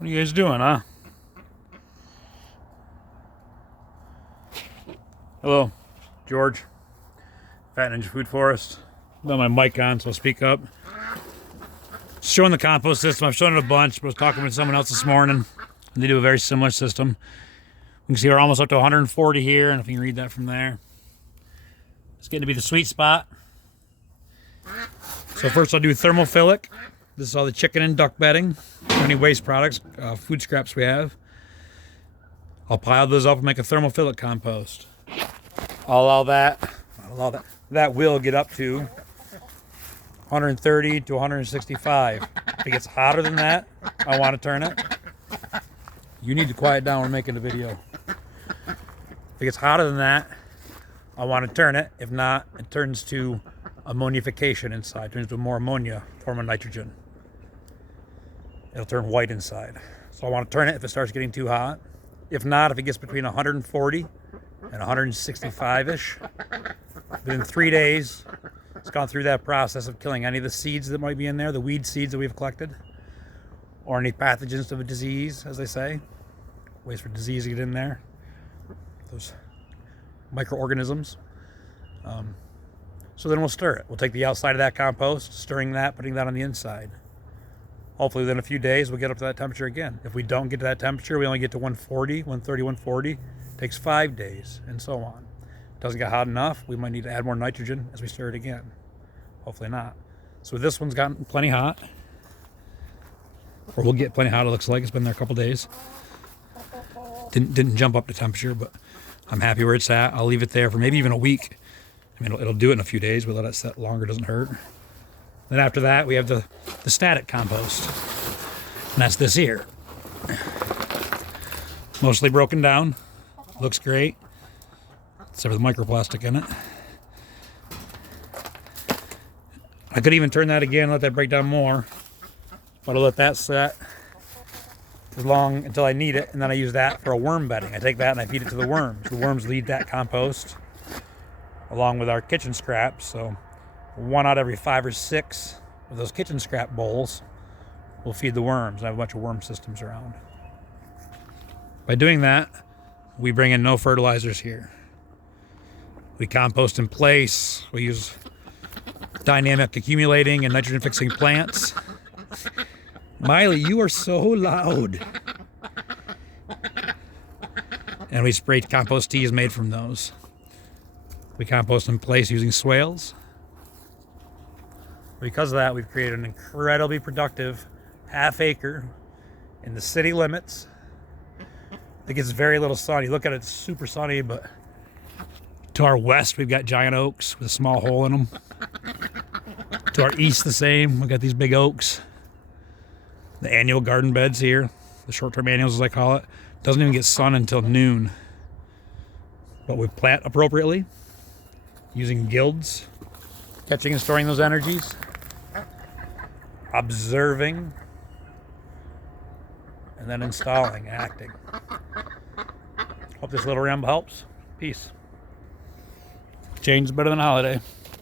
What are you guys doing, huh? Hello, George. Fat Ninja Food Forest. Got my mic on, so I'll speak up. Showing the compost system. I've shown it a bunch, but I was talking with someone else this morning, and they do a very similar system. You can see we're almost up to 140 here, and if you can read that from there. It's getting to be the sweet spot. So first I'll do thermophilic. This is all the chicken and duck bedding, any waste products, food scraps we have. I'll pile those up and make a thermophilic compost. I'll allow that. That will get up to 130 to 165. If it gets hotter than that, I want to turn it. You need to quiet down when making the video. If it gets hotter than that, I want to turn it. If not, it turns to ammonification inside. It turns to more ammonia, form of nitrogen. It'll turn white inside. So I want to turn it if it starts getting too hot. If not, if it gets between 140 and 165-ish, within 3 days, it's gone through that process of killing any of the seeds that might be in there, the weed seeds that we've collected, or any pathogens of a disease, as they say. Ways for disease to get in there. Those microorganisms. So then we'll stir it. We'll take the outside of that compost, stirring that, putting that on the inside. Hopefully within a few days we'll get up to that temperature again. If we don't get to that temperature, we only get to 140, 130, 140. It takes 5 days, and so on. If it doesn't get hot enough, we might need to add more nitrogen as we stir it again. Hopefully not. So this one's gotten plenty hot. Or we'll get plenty hot, it looks like. It's been there a couple days. Didn't jump up to temperature, but I'm happy where it's at. I'll leave it there for maybe even a week. I mean, it'll do it in a few days. We'll let it set longer, doesn't hurt. Then after that, we have the static compost. And that's this here. Mostly broken down. Looks great. Except for the microplastic in it. I could even turn that again, let that break down more. But I'll let that set as long until I need it, and then I use that for a worm bedding. I take that and I feed it to the worms. The worms lead that compost along with our kitchen scraps. So 1 out of every 5 or 6 of those kitchen scrap bowls will feed the worms. I have a bunch of worm systems around. By doing that, we bring in no fertilizers here. We compost in place. We use dynamic accumulating and nitrogen fixing plants. Miley, you are so loud. And we spray compost teas made from those. We compost in place using swales. Because of that, we've created an incredibly productive half acre in the city limits. It gets very little sun. You look at it, it's super sunny, but to our west, we've got giant oaks with a small hole in them. To our east, the same. We've got these big oaks. The annual garden beds here, the short-term annuals as I call it, doesn't even get sun until noon. But we plant appropriately, using guilds, catching and storing those energies, observing, and then installing, acting. Hope this little ramble helps. Peace. Change is better than a holiday.